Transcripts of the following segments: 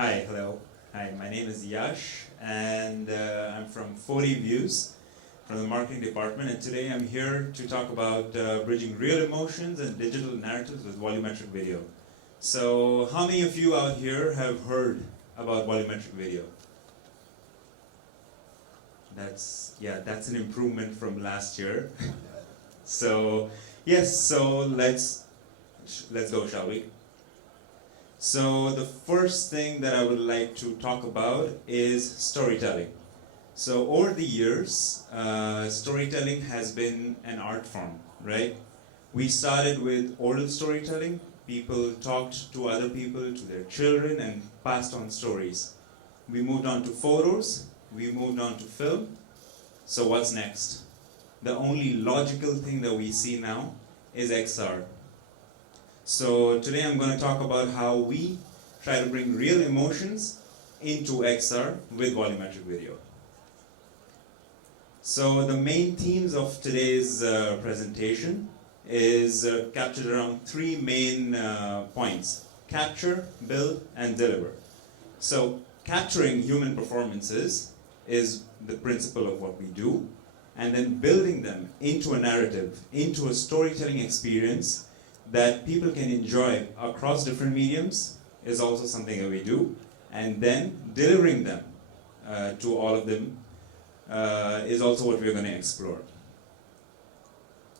Hi, hello. Hi, my name is Yash, and I'm from 40 Views, from the marketing department, and today I'm here to talk about bridging real emotions and digital narratives with volumetric video. So, how many of you out here have heard about volumetric video? That's an improvement from last year. So, yes, so let's go, shall we? So the first thing that I would like to talk about is storytelling. So over the years, storytelling has been an art form, right? We started with oral storytelling. People talked to other people, to their children, and passed on stories. We moved on to photos. We moved on to film. So what's next? The only logical thing that we see now is XR. So today I'm going to talk about how we try to bring real emotions into XR with volumetric video. So the main themes of today's presentation is captured around three main points: capture, build, and deliver. So capturing human performances is the principle of what we do, and then building them into a narrative, into a storytelling experience that people can enjoy across different mediums is also something that we do, and then delivering them to all of them is also what we're going to explore.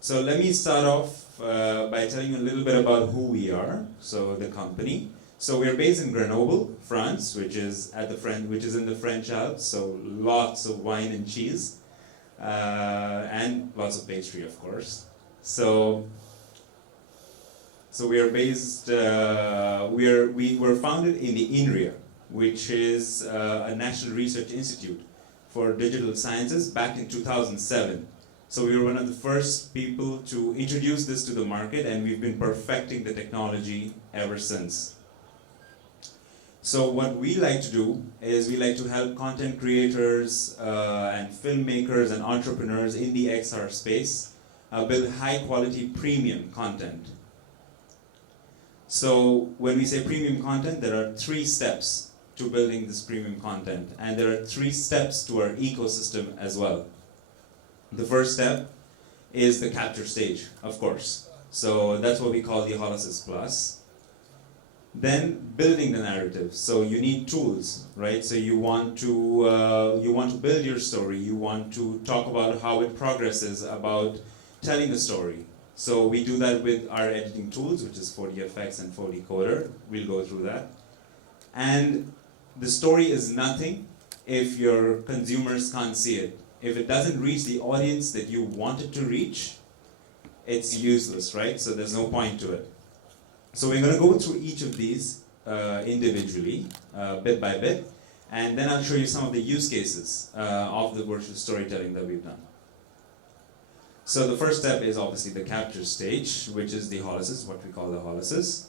So let me start off by telling you a little bit about who we are, so the company. So we're based in Grenoble, France, which is in the French Alps, so lots of wine and cheese, and lots of pastry, of course. So we are based. We were founded in the INRIA, which is a national research institute for digital sciences, back in 2007. So we were one of the first people to introduce this to the market, and we've been perfecting the technology ever since. So what we like to do is we like to help content creators and filmmakers and entrepreneurs in the XR space build high quality premium content. So when we say premium content, there are 3 steps to building this premium content, and there are 3 steps to our ecosystem as well. The first step is the capture stage, of course. So that's what we call the Holosys Plus. Then building the narrative. So you need tools, right? So you want to build your story. You want to talk about how it progresses, about telling a story. So we do that with our editing tools, which is 4DFX and 4Decoder. We'll go through that. And the story is nothing if your consumers can't see it. If it doesn't reach the audience that you want it to reach, it's useless, right? So there's no point to it. So we're going to go through each of these individually, bit by bit, and then I'll show you some of the use cases of the virtual storytelling that we've done. So the first step is obviously the capture stage, which is the Holosys, what we call the Holosys.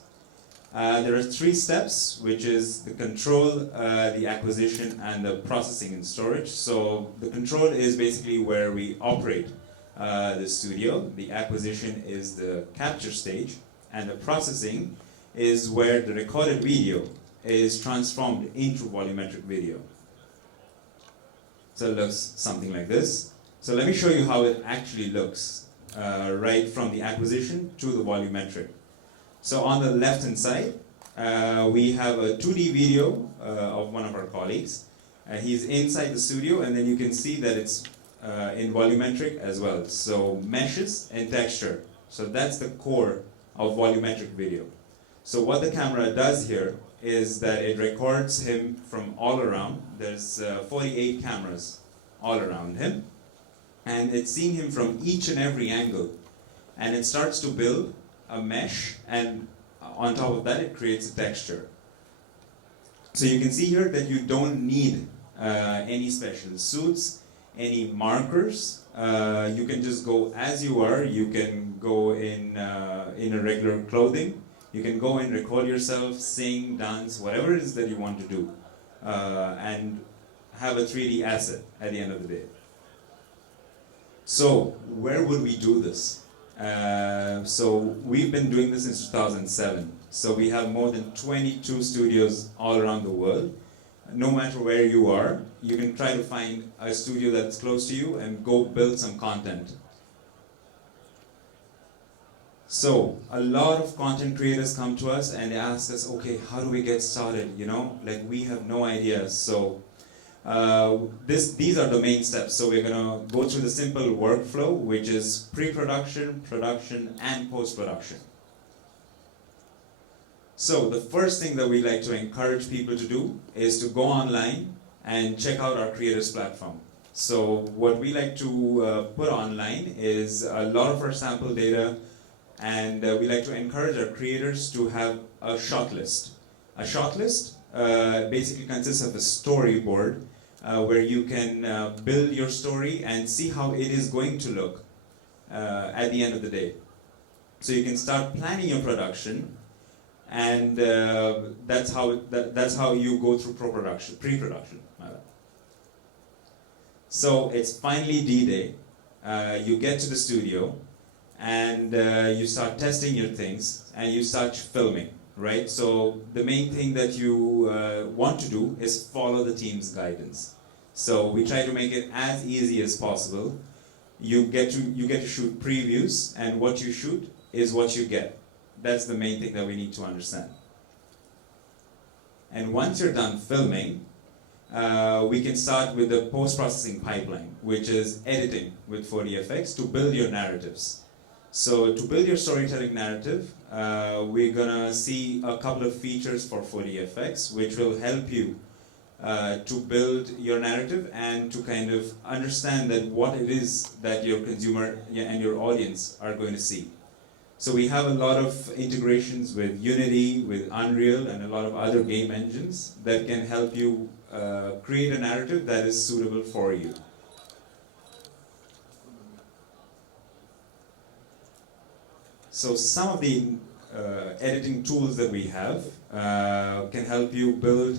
There are 3 steps, which is the control, the acquisition, and the processing and storage. So the control is basically where we operate the studio. The acquisition is the capture stage, and the processing is where the recorded video is transformed into volumetric video. So it looks something like this. So let me show you how it actually looks, right from the acquisition to the volumetric. So on the left-hand side, we have a 2D video of one of our colleagues. He's inside the studio, and then you can see that it's in volumetric as well. So meshes and texture. So that's the core of volumetric video. So what the camera does here is that it records him from all around. There's 48 cameras all around him. And it's seeing him from each and every angle. And it starts to build a mesh, and on top of that it creates a texture. So you can see here that you don't need any special suits, any markers. You can just go as you are. You can go in a regular clothing. You can go and record yourself, sing, dance, whatever it is that you want to do, and have a 3D asset at the end of the day. So where would we do this? So we've been doing this since 2007. So we have more than 22 studios all around the world. No matter where you are, you can try to find a studio that's close to you and go build some content. So a lot of content creators come to us and they ask us, okay, how do we get started? You know, like we have no idea. So these are the main steps. So we're gonna go through the simple workflow, which is pre-production, production, and post-production. So the first thing that we like to encourage people to do is to go online and check out our creators platform. So what we like to put online is a lot of our sample data, and we like to encourage our creators to have a shot list. A shot list basically consists of a storyboard where you can build your story and see how it is going to look at the end of the day. So you can start planning your production, and that's how you go through pre-production. So it's finally D-Day. You get to the studio, and you start testing your things, and you start filming, right? So the main thing that you want to do is follow the team's guidance. So we try to make it as easy as possible. You get to shoot previews, and what you shoot is what you get. That's the main thing that we need to understand. And once you're done filming, we can start with the post-processing pipeline, which is editing with 4DFX to build your narratives. So to build your storytelling narrative, we're gonna see a couple of features for 4DFX, which will help you to build your narrative and to kind of understand that what it is that your consumer and your audience are going to see. So we have a lot of integrations with Unity, with Unreal, and a lot of other game engines that can help you create a narrative that is suitable for you. So some of the editing tools that we have can help you build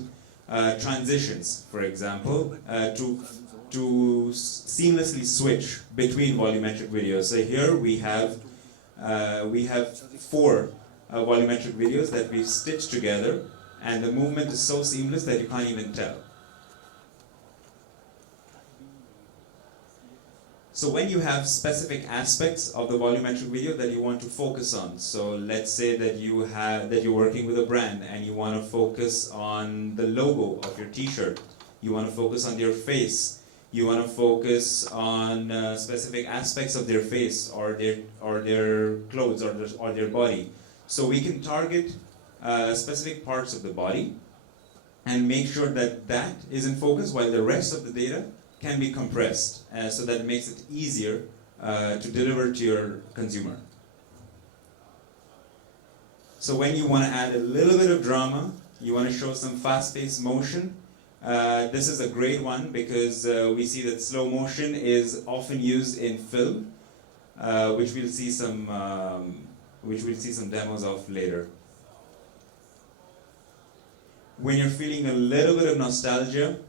transitions, for example, to seamlessly switch between volumetric videos. So here we have 4 volumetric videos that we've stitched together, and the movement is so seamless that you can't even tell. So when you have specific aspects of the volumetric video that you want to focus on, so let's say that you're working with a brand and you want to focus on the logo of your t-shirt, you want to focus on their face, you want to focus on specific aspects of their face or their clothes or their body. So we can target specific parts of the body and make sure that that is in focus while the rest of the data can be compressed so that it makes it easier to deliver to your consumer. So when you want to add a little bit of drama, you want to show some fast-paced motion, this is a great one because we see that slow motion is often used in film, which we'll see some demos of later. When you're feeling a little bit of nostalgia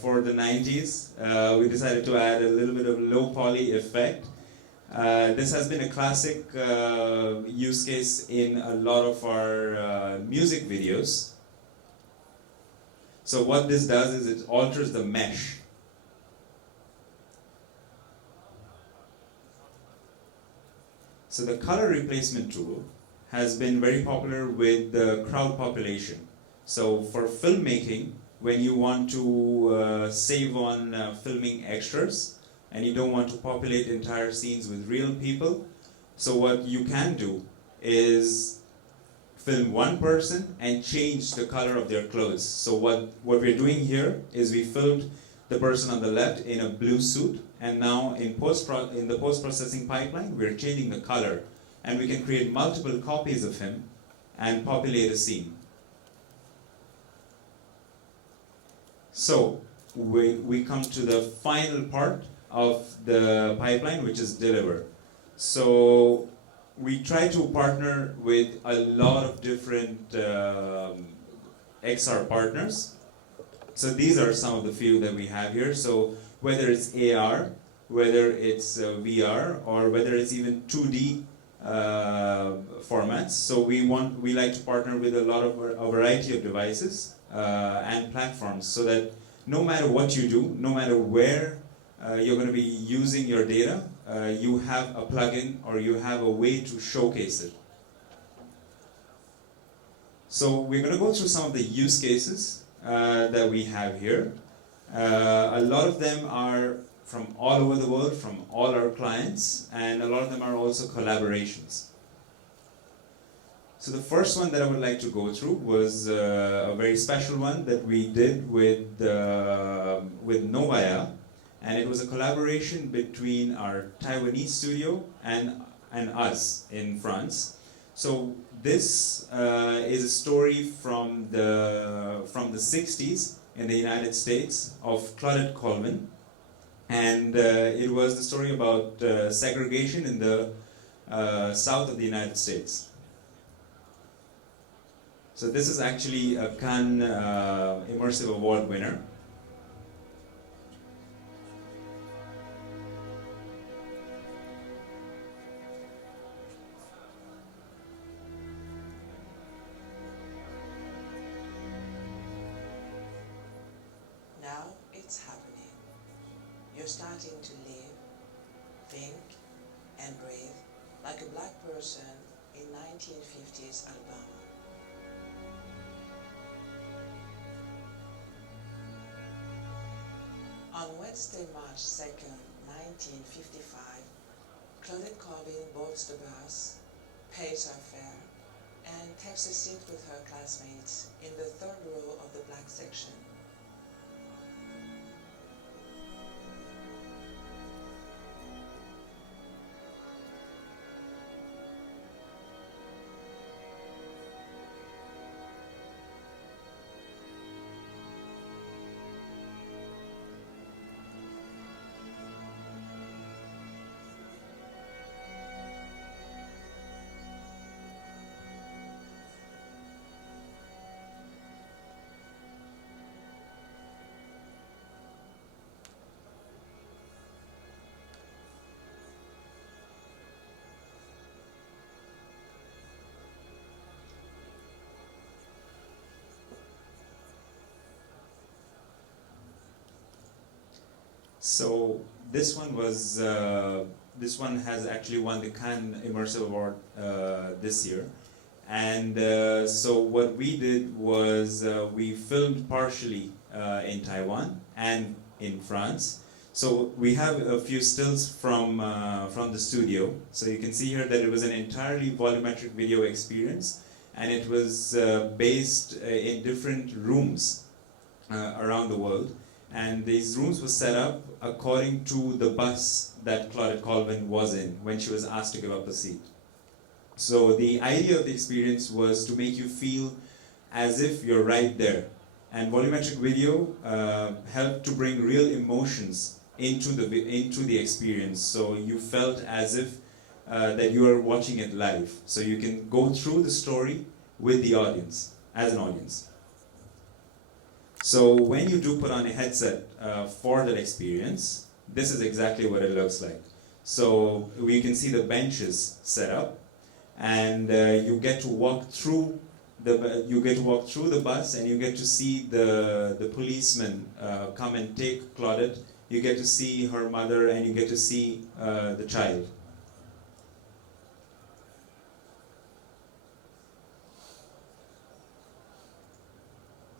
for the 90s, we decided to add a little bit of low poly effect. This has been a classic use case in a lot of our music videos. So what this does is it alters the mesh. So the color replacement tool has been very popular with the crowd population. So for filmmaking, when you want to save on filming extras and you don't want to populate entire scenes with real people, so what you can do is film one person and change the color of their clothes. So what we're doing here is we filmed the person on the left in a blue suit, and now in the post-processing pipeline we're changing the color, and we can create multiple copies of him and populate a scene. So we come to the final part of the pipeline, which is deliver. So we try to partner with a lot of different XR partners. So these are some of the few that we have here. So whether it's AR, whether it's VR, or whether it's even 2D formats. So we like to partner with a variety of devices and platforms, so that no matter what you do, no matter where you're going to be using your data, you have a plugin or you have a way to showcase it. So we're going to go through some of the use cases that we have here. A lot of them are from all over the world, from all our clients, and a lot of them are also collaborations. So the first one that I would like to go through was a very special one that we did with Novaya, and it was a collaboration between our Taiwanese studio and us in France. So this is a story from the 60s in the United States of Claudette Colvin, and it was the story about segregation in the south of the United States. So this is actually a Cannes Immersive Award winner. Now it's happening. You're starting to live, think, and breathe like a black person in 1950s Alabama. On Wednesday, March 2nd, 1955, Claudette Colvin boards the bus, pays her fare, and takes a seat with her classmates in the third row of the black section. So this one has actually won the Cannes Immersive Award this year, and so what we did was we filmed partially in Taiwan and in France. So we have a few stills from the studio. So you can see here that it was an entirely volumetric video experience, and it was based in different rooms around the world. And these rooms were set up according to the bus that Claudette Colvin was in when she was asked to give up a seat. So the idea of the experience was to make you feel as if you're right there. And volumetric video helped to bring real emotions into the experience. So you felt as if that you are watching it live. So you can go through the story with the audience, as an audience. So when you do put on a headset for that experience, this is exactly what it looks like. So we can see the benches set up, and you get to walk through the bus, and you get to see the policeman come and take Claudette. You get to see her mother, and you get to see the child.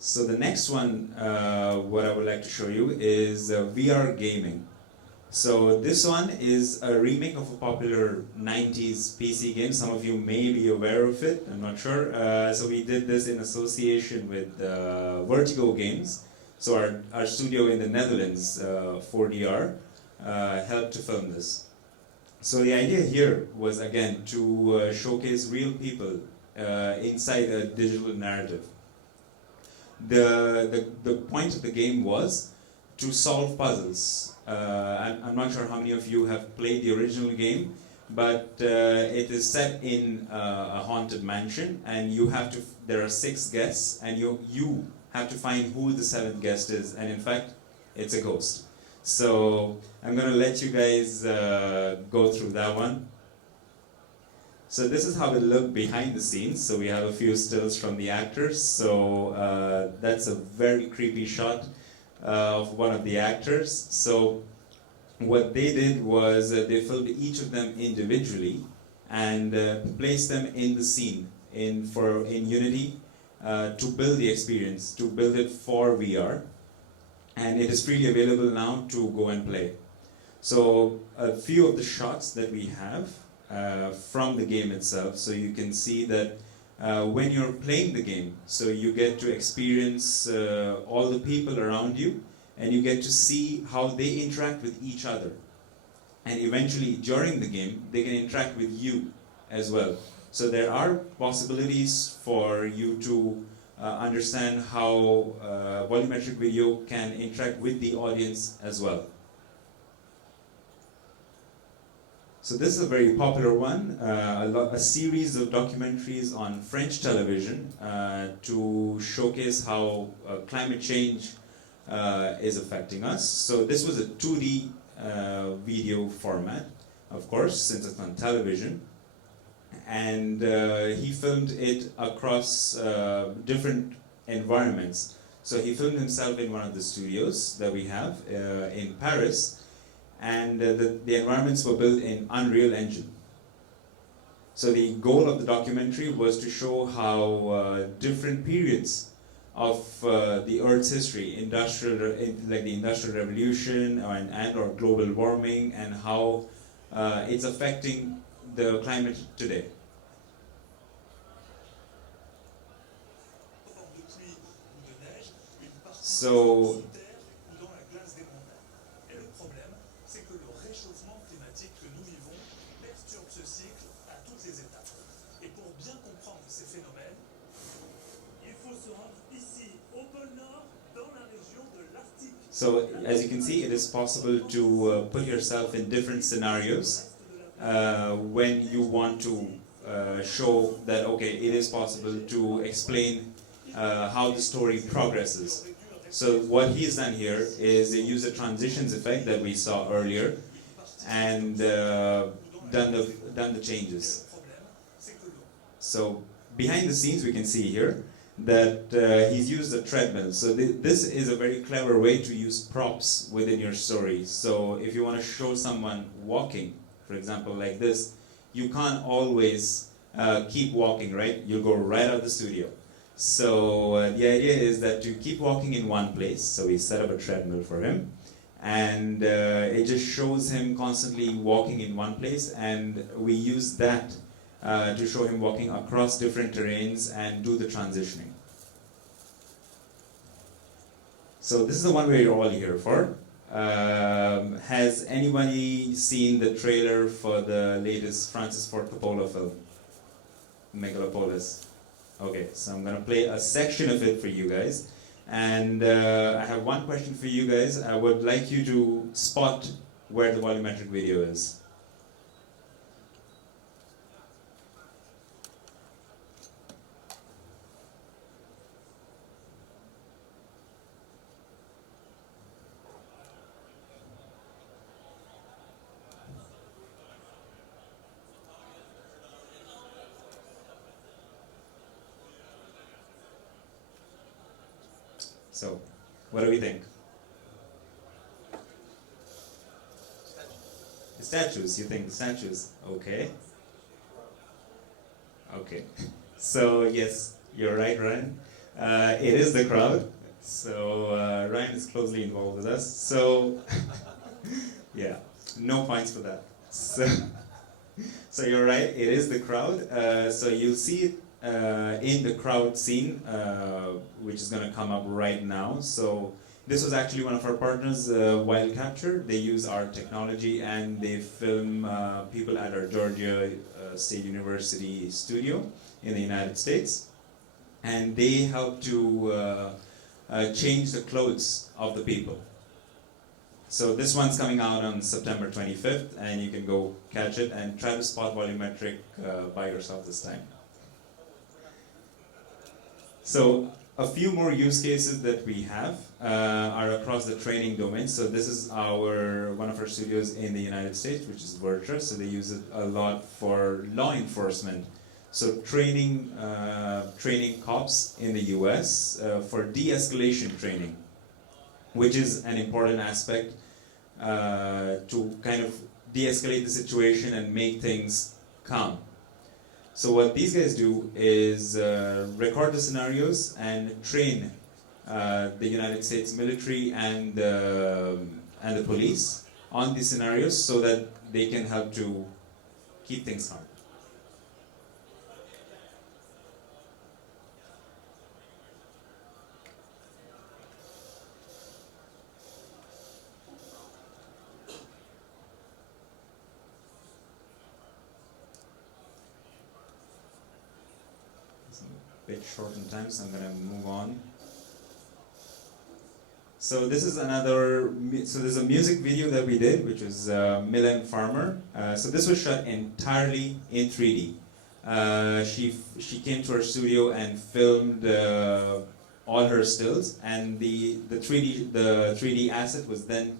So the next one, what I would like to show you is VR gaming. So this one is a remake of a popular 90s PC game. Some of you may be aware of it, I'm not sure. So we did this in association with Vertigo Games. So our studio in the Netherlands, 4DR, helped to film this. So the idea here was, again, to showcase real people inside a digital narrative. The point of the game was to solve puzzles. I'm not sure how many of you have played the original game, but it is set in a haunted mansion, and there are 6 guests, and you have to find who the 7th guest is, and in fact, it's a ghost. So I'm going to let you guys go through that one. So this is how it looked behind the scenes. So we have a few stills from the actors. So that's a very creepy shot of one of the actors. So what they did was they filmed each of them individually and placed them in the scene in Unity to build the experience, to build it for VR. And it is freely available now to go and play. So a few of the shots that we have from the game itself, so you can see that when you're playing the game, so you get to experience all the people around you, and you get to see how they interact with each other. And eventually, during the game, they can interact with you as well. So there are possibilities for you to understand how volumetric video can interact with the audience as well. So this is a very popular one, a series of documentaries on French television to showcase how climate change is affecting us. So this was a 2D video format, of course, since it's on television. And he filmed it across different environments. So he filmed himself in one of the studios that we have in Paris, and the environments were built in Unreal Engine. So the goal of the documentary was to show how different periods of the Earth's history, like the Industrial Revolution and/or global warming, and how it's affecting the climate today. So So as you can see, it is possible to put yourself in different scenarios when you want to show that, okay, it is possible to explain how the story progresses. So what he's done here is they use a transitions effect that we saw earlier and done the changes. So behind the scenes we can see here that he's used a treadmill. So this is a very clever way to use props within your story. So if you want to show someone walking, for example, like this, you can't always keep walking, right? You'll go right out of the studio. So the idea is that you keep walking in one place. So we set up a treadmill for him, and it just shows him constantly walking in one place, and we use that to show him walking across different terrains and do the transitioning. So this is the one we're all here for. Has anybody seen the trailer for the latest Francis Ford Coppola film, Megalopolis? Okay, so I'm gonna play a section of it for you guys. And I have one question for you guys. I would like you to spot where the volumetric video is. So, what do we think? The statues, you think the statues? Okay. Okay. So, yes, you're right, Ryan. It is the crowd. So, Ryan is closely involved with us. So, yeah, no points for that. So you're right, it is the crowd. So you'll see it in the crowd scene, which is going to come up right now. So this was actually one of our partners, Wild Capture. They use our technology and they film people at our Georgia State University studio in the United States. And they help to change the clothes of the people. So this one's coming out on September 25th, and you can go catch it and try to spot volumetric by yourself this time. So a few more use cases that we have are across the training domain. So this is one of our studios in the United States, which is Virtua. So they use it a lot for law enforcement. So training cops in the US for de-escalation training, which is an important aspect to kind of de-escalate the situation and make things calm. So what these guys do is record the scenarios and train the United States military and the police on these scenarios so that they can help to keep things calm. Bit short in time, so I'm going to move on. So this is there's a music video that we did, which was Milan Farmer. So this was shot entirely in 3D. She came to our studio and filmed all her stills, and the 3D asset was then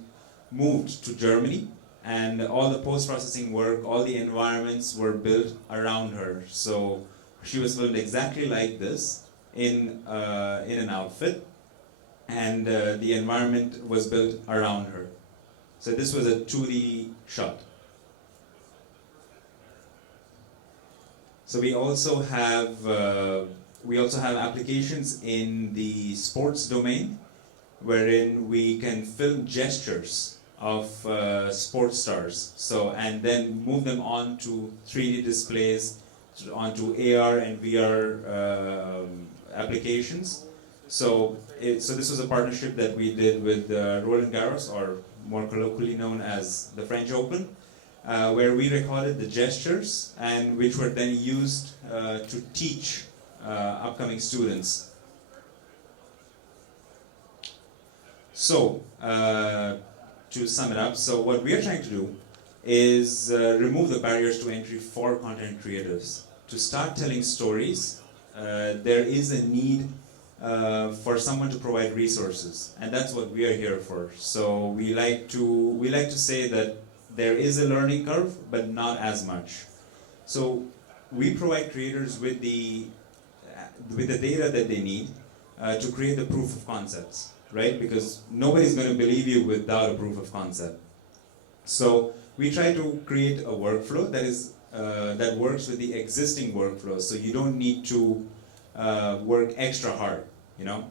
moved to Germany, and all the post-processing work, all the environments were built around her. So she was filmed exactly like this in an outfit, and the environment was built around her. So this was a 2D shot. So we also have applications in the sports domain, wherein we can film gestures of sports stars. So and then move them onto 3D displays, onto AR and VR applications. So this was a partnership that we did with Roland Garros, or more colloquially known as the French Open, where we recorded the gestures and which were then used to teach upcoming students. So to sum it up, so what we are trying to do is remove the barriers to entry for content creators. To start telling stories, there is a need for someone to provide resources, and that's what we are here for. So we like to say that there is a learning curve, but not as much. So we provide creators with the data that they need to create the proof of concepts, right? Because nobody's going to believe you without a proof of concept. So we try to create a workflow that works with the existing workflows, so you don't need to work extra hard, you know.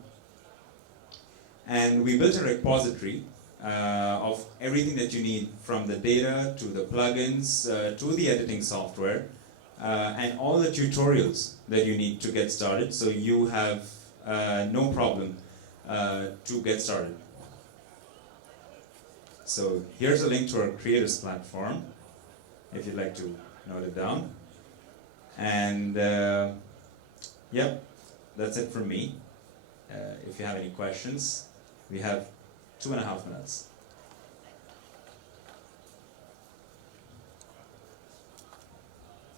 And we built a repository of everything that you need, from the data to the plugins to the editing software, and all the tutorials that you need to get started, so you have no problem to get started. So here's a link to our creators platform, if you'd like to note it down. And yep, that's it from me. If you have any questions, we have 2.5 minutes.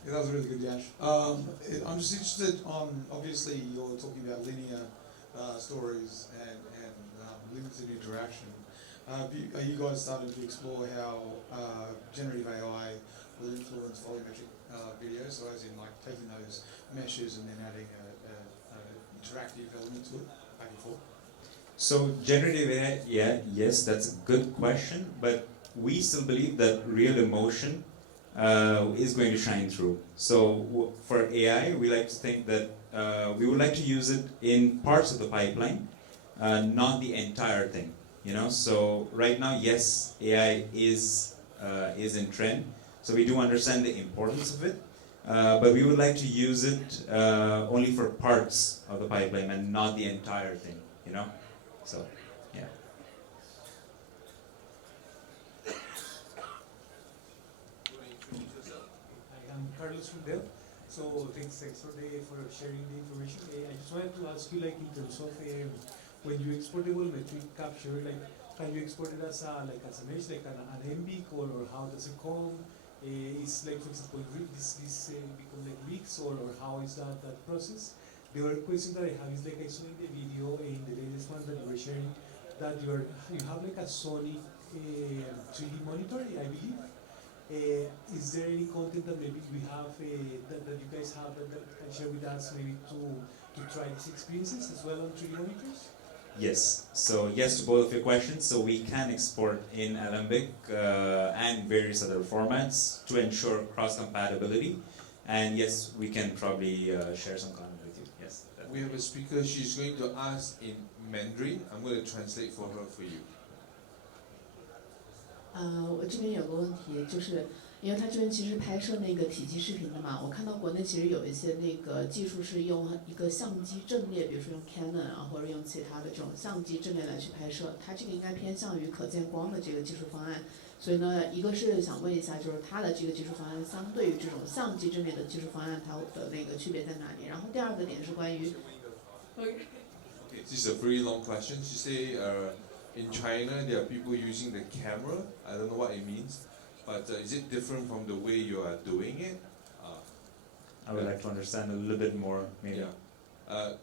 Yeah, that was really good, Yash. I'm just interested on, obviously you're talking about linear stories and limited interaction. Are you guys starting to explore how generative AI will influence volumetric video? So as in like taking those meshes and then adding an interactive element to it, back and forth? So generative AI, yes, that's a good question, but we still believe that real emotion is going to shine through. So for AI, we like to think that we would like to use it in parts of the pipeline, not the entire thing. You know, so right now, yes, AI is in trend. So we do understand the importance of it, but we would like to use it only for parts of the pipeline and not the entire thing. You know, so yeah. I'm Carlos from Dell. So thanks for sharing the information. I just wanted to ask you, like, in terms of when you export the volumetric capture, like, can you export it as a mesh, like an MB call, or how does it come? Is, like, for example, this become like leaks, or how is that process? The other question that I have is like I saw in the video, in the latest one that you were sharing, that you have like a Sony 3D monitor, I believe. Is there any content that maybe we have that you guys have that can share with us, maybe to try these experiences as well on 3D monitors? Yes. So yes to both of your questions. So we can export in Alembic and various other formats to ensure cross-compatibility. And yes, we can probably share some content with you. Yes. We have a speaker. She's going to ask in Mandarin. I'm going to translate for her for you. 我这边有个问题，就是因为他这边其实拍摄那个体积视频的嘛，我看到国内其实有一些那个技术是用一个相机阵列，比如说用 Canon 啊，或者用其他的这种相机阵列来去拍摄，它这个应该偏向于可见光的这个技术方案。所以呢，一个是想问一下，就是它的这个技术方案相对于这种相机阵列的技术方案，它的那个区别在哪里？然后第二个点是关于。Okay, this is a very long question. She say, in China there are people using the camera. I don't know what it means, but is it different from the way you are doing it? I would like to understand a little bit more, maybe. Yeah.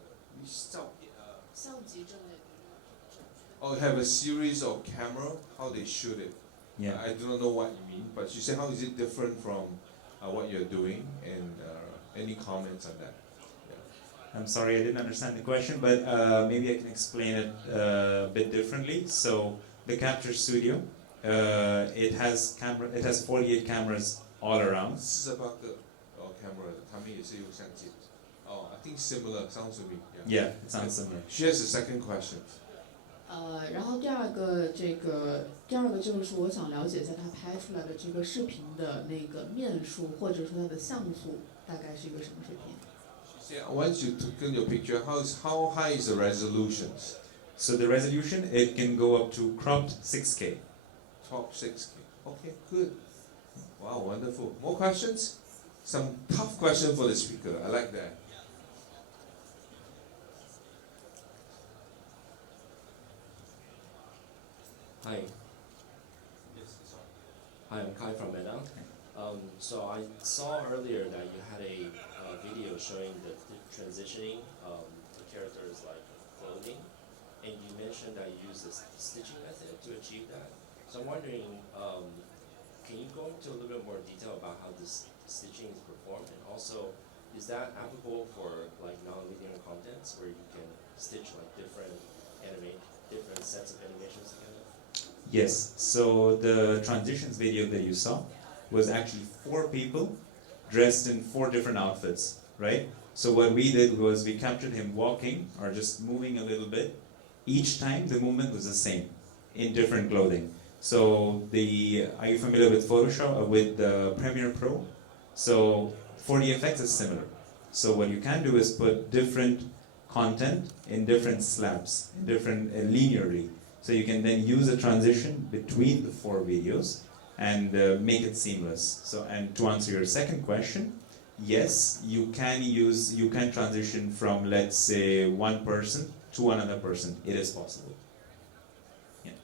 相机阵列。Oh, have a series of camera, how they shoot it. Yeah. I do not know what you mean, but you say how is it different from what you're doing, and any comments on that? I'm sorry, I didn't understand the question, but maybe I can explain it a bit differently. So the capture studio, it has 48 cameras all around. This is about the camera. 他们也是有相机. Oh, I think similar. Sounds to me. Yeah, it sounds similar. She has a second question. 然后第二个就是说，我想了解一下他拍出来的这个视频的那个面数，或者说它的像素大概是一个什么水平？ Once you took in your picture, how high is the resolution? So the resolution, it can go up to cropped 6K. Top 6K. Okay, good. Wow, wonderful. More questions? Some tough question for the speaker. I like that. Hi. Hi, I'm Kai from Meta. So I saw earlier that you had a video showing the transitioning the characters like clothing, and you mentioned that you use the stitching method to achieve that. So I'm wondering, can you go into a little bit more detail about how this stitching is performed, and also is that applicable for like non-linear contents where you can stitch like different sets of animations together? Yes, so the transitions video that you saw was actually 4 people dressed in 4 different outfits, right? So what we did was we captured him walking or just moving a little bit. Each time the movement was the same in different clothing. So are you familiar with Photoshop, with Premiere Pro? So for the effects it's similar. So what you can do is put different content in different slabs, linearly. So you can then use a transition between the 4 videos and make it seamless. So, and to answer your second question, yes, you can transition from, let's say, one person to another person. It is possible.